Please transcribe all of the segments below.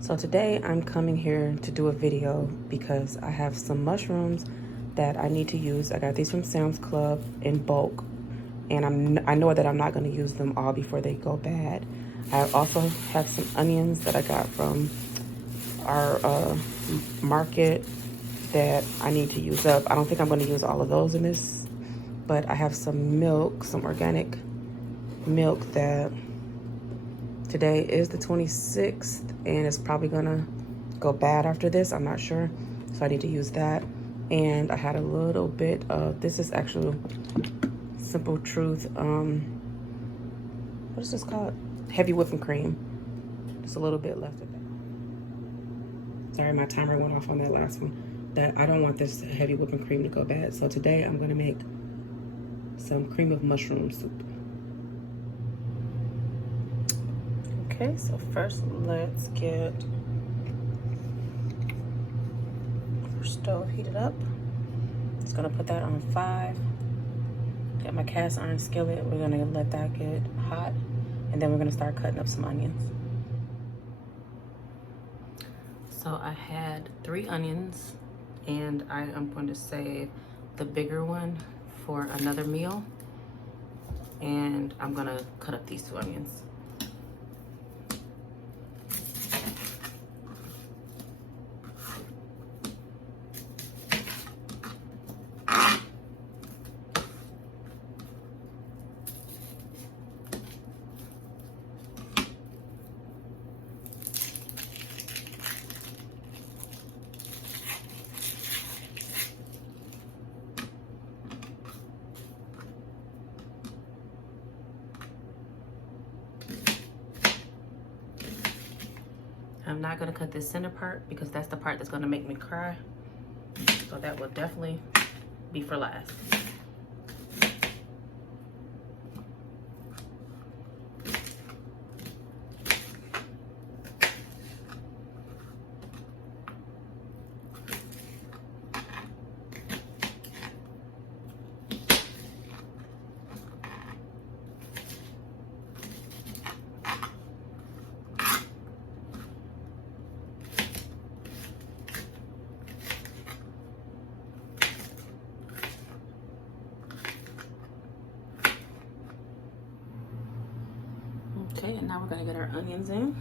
So today I'm coming here to do a video because I have some mushrooms that I need to use. I got these from Sam's Club in bulk, and I know that I'm not going to use them all before they go bad. I also have some onions that I got from our market that I need to use up. I don't think I'm going to use all of those in this, but I have some milk, some organic milk that today is the 26th and it's probably gonna go bad after this. I'm not sure, so I need to use that. And I had a little bit of, this is actually Simple Truth, what is this called? Heavy whipping cream. Just a little bit left of that. Sorry, my timer went off on that last one. That I don't want this heavy whipping cream to go bad. So today I'm gonna make some cream of mushroom soup. Okay, so first let's get our stove heated up. Just gonna put that on 5. Got my cast iron skillet. We're gonna let that get hot, and then we're gonna start cutting up some onions. So I had 3 onions, and I am going to save the bigger one for another meal. And I'm gonna cut up these 2 onions. I'm not gonna cut this center part because that's the part that's gonna make me cry. So that will definitely be for last. Okay, and now we're gonna get our onions in.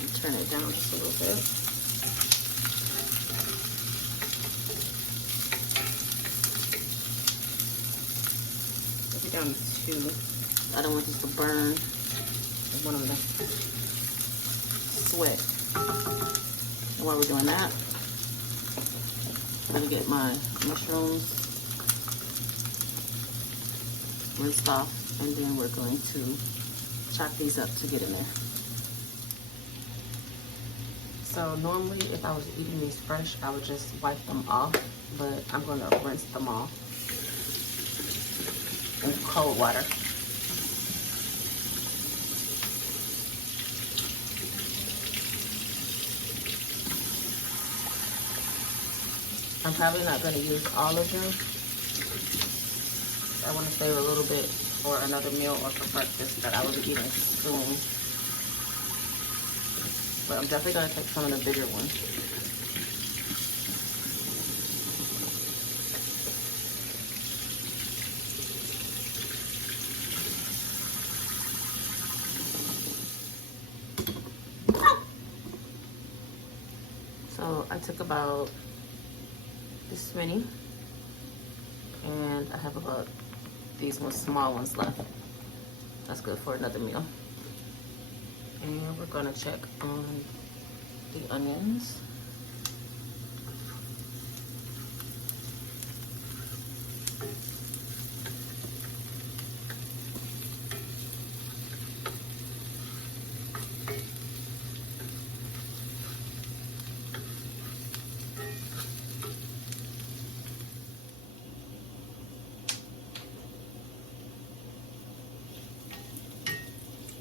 And turn it down just a little bit. Put it down to 2. I don't want this to burn. I want them to sweat. And while we're doing that, I'm gonna get my mushrooms rinsed off, and then we're going to chop these up to get in there. So normally if I was eating these fresh, I would just wipe them off, but I'm gonna rinse them off in cold water. I'm probably not going to use all of them. I want to save a little bit for another meal or for breakfast that I will be eating soon. But I'm definitely going to take some of the bigger ones. So I took about this many, and I have about these small ones left. That's good for another meal. And we're gonna check on the onions.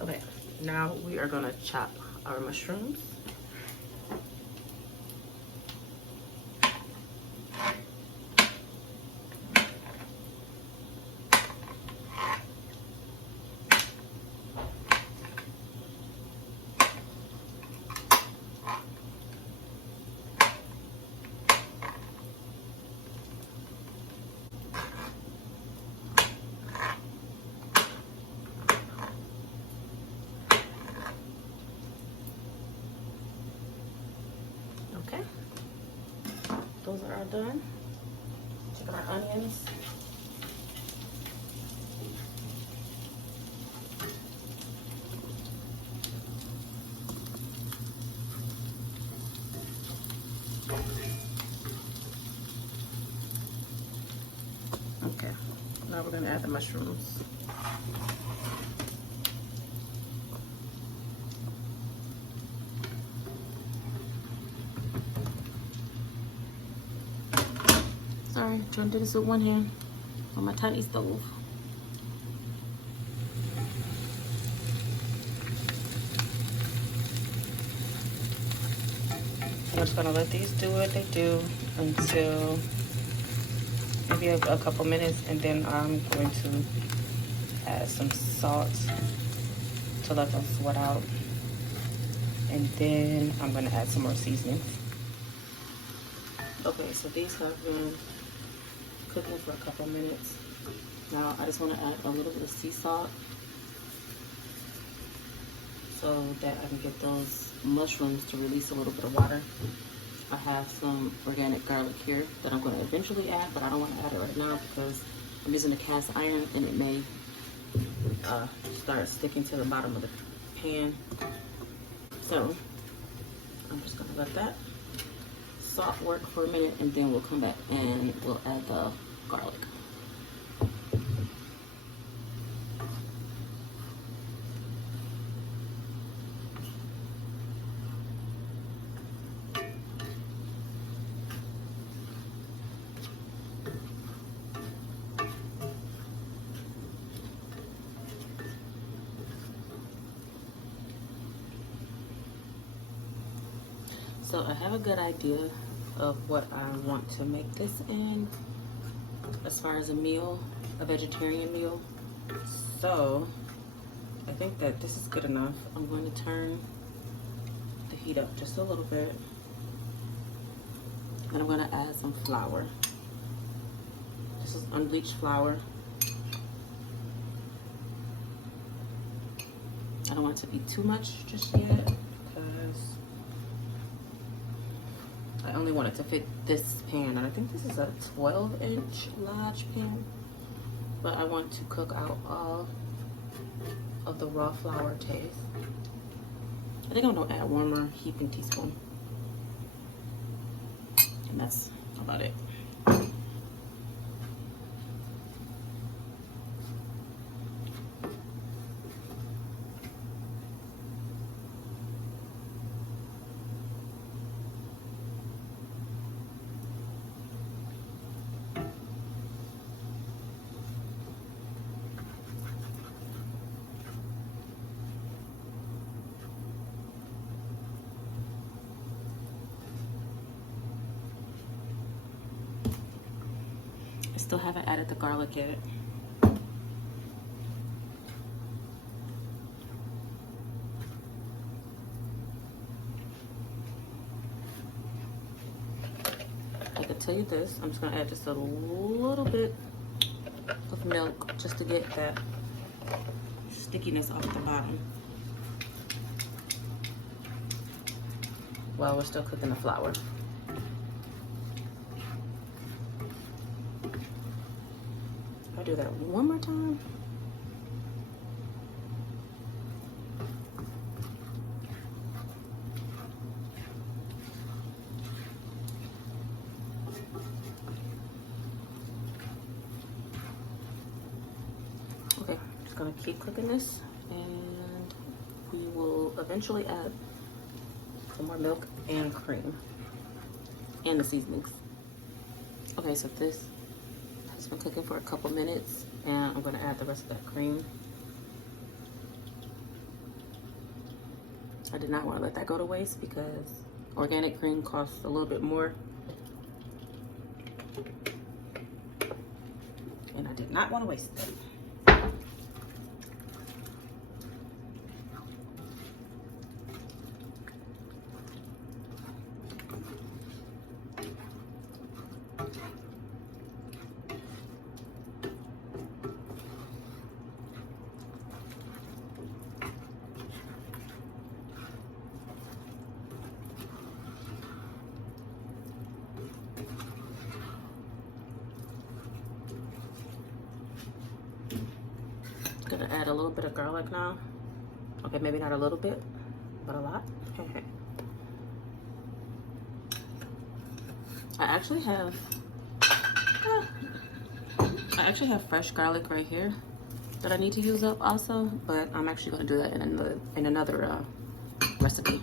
Okay, now we are gonna chop our mushrooms. are done. Check out our onions. Okay, now we're gonna add the mushrooms. Sorry, trying to do this with one hand on my tiny stove. I'm just gonna let these do what they do until maybe a couple minutes, and then I'm going to add some salt to let them sweat out, and then I'm gonna add some more seasonings. Okay, so these have been cooking for a couple minutes. Now I just want to add a little bit of sea salt so that I can get those mushrooms to release a little bit of water. I have some organic garlic here that I'm going to eventually add, but I don't want to add it right now because I'm using a cast iron and it may start sticking to the bottom of the pan. So I'm just going to let that salt work for a minute, and then we'll come back and we'll add the garlic. So I have a good idea of what I want to make this in as far as a meal, a vegetarian meal. So I think that this is good enough. I'm going to turn the heat up just a little bit, and I'm going to add some flour. This is unbleached flour. I don't want it to be too much just yet because I only want it to fit this pan, and I think this is a 12-inch large pan, but I want to cook out all of the raw flour taste. I think I'm gonna add one more heaping teaspoon, and that's about it. Still haven't added the garlic yet. I can tell you this, I'm just gonna add just a little bit of milk just to get that stickiness off the bottom while we're still cooking the flour. I'll do that one more time. Okay, just gonna keep cooking this, and we will eventually add some more milk and cream and the seasonings. Okay, so this has been cooking for a couple minutes, and I'm gonna add the rest of that cream. I did not want to let that go to waste because organic cream costs a little bit more, and I did not want to waste it. gonna add a little bit of garlic now. Okay, maybe not a little bit, but a lot. I actually have fresh garlic right here that I need to use up also, but I'm actually gonna do that in another recipe.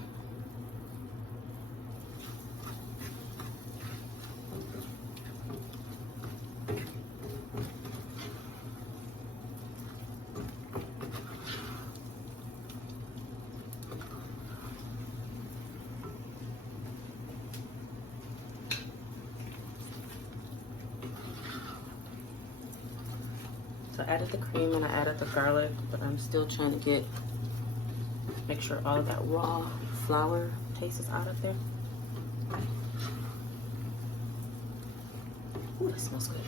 So I added the cream and I added the garlic, but I'm still trying to make sure all of that raw flour taste is out of there. Ooh, that smells good.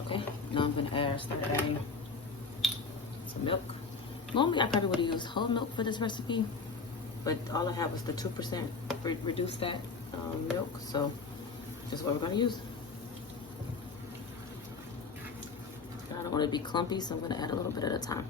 Okay, now I'm gonna start adding some milk. Normally I probably would have used whole milk for this recipe, but all I have was the 2% reduced fat milk, so this is what we're gonna use. I don't want to be clumpy, so I'm gonna add a little bit at a time.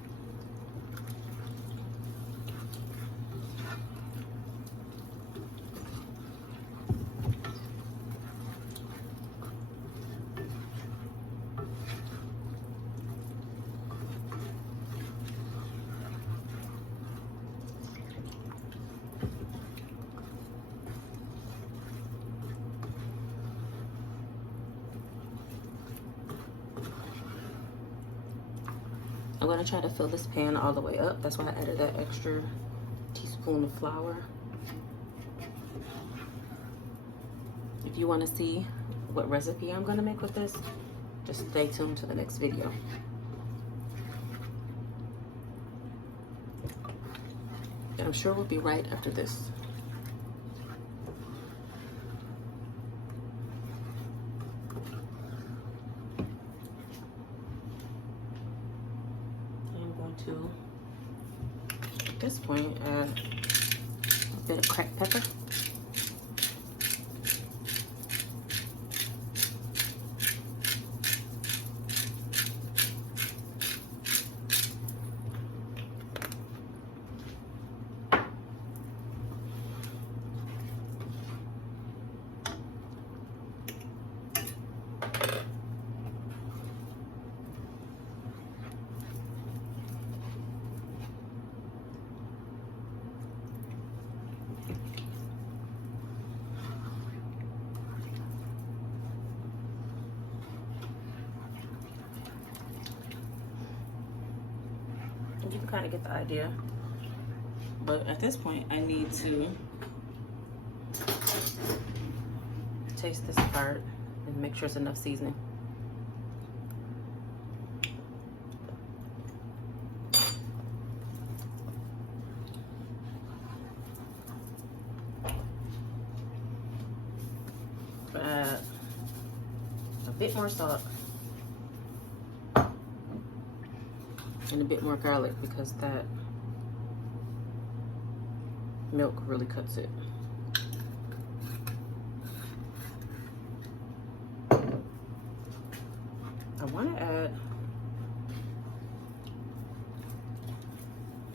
I'm gonna try to fill this pan all the way up. That's why I added that extra teaspoon of flour. If you wanna see what recipe I'm gonna make with this, just stay tuned to the next video. And I'm sure we'll be right after this. To, at this point, add a bit of cracked pepper. You can kind of get the idea, but at this point I need to taste this part and make sure it's enough seasoning. Add a bit more salt and a bit more garlic because that milk really cuts it. I want to add,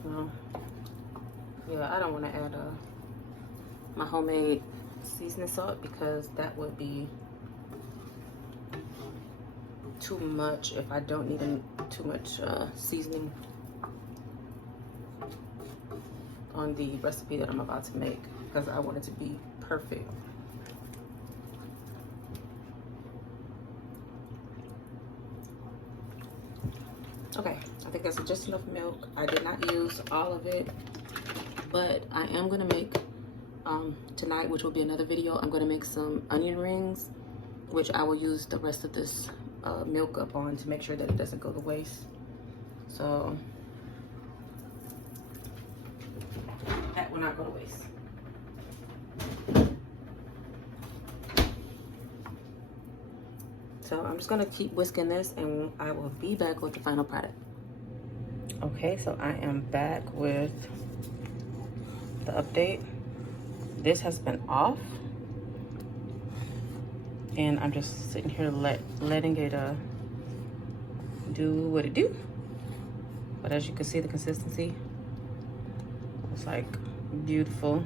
well, yeah, I don't want to add my homemade seasoning salt because that would be too much if I don't need too much seasoning on the recipe that I'm about to make, because I want it to be perfect. Okay, I think that's just enough milk. I did not use all of it, but I am gonna make tonight, which will be another video, I'm gonna make some onion rings, which I will use the rest of this milk up on to make sure that it doesn't go to waste. So That will not go to waste. So I'm just gonna keep whisking this and I will be back with the final product. Okay, so I am back with the update. This has been off. And I'm just sitting here letting it do what it do. But as you can see, the consistency, it's like beautiful.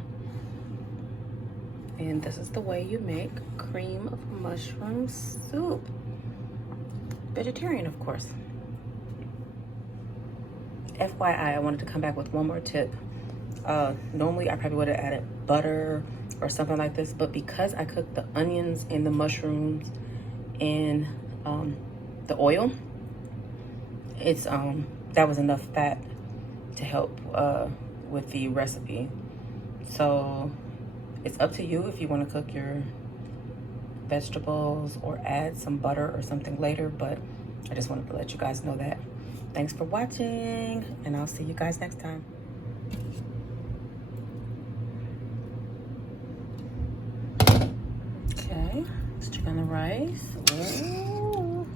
And this is the way you make cream of mushroom soup. Vegetarian, of course. FYI, I wanted to come back with one more tip. Normally I probably would have added butter or something like this, but because I cooked the onions and the mushrooms in the oil, it's that was enough fat to help with the recipe. So it's up to you if you want to cook your vegetables or add some butter or something later, but I just wanted to let you guys know that. Thanks for watching, and I'll see you guys next time. Okay, let's check on the rice. Whoa.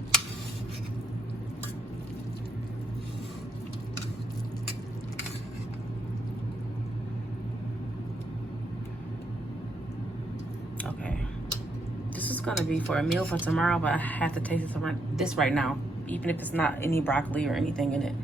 Okay, this is gonna be for a meal for tomorrow, but I have to taste this right now, even if it's not any broccoli or anything in it.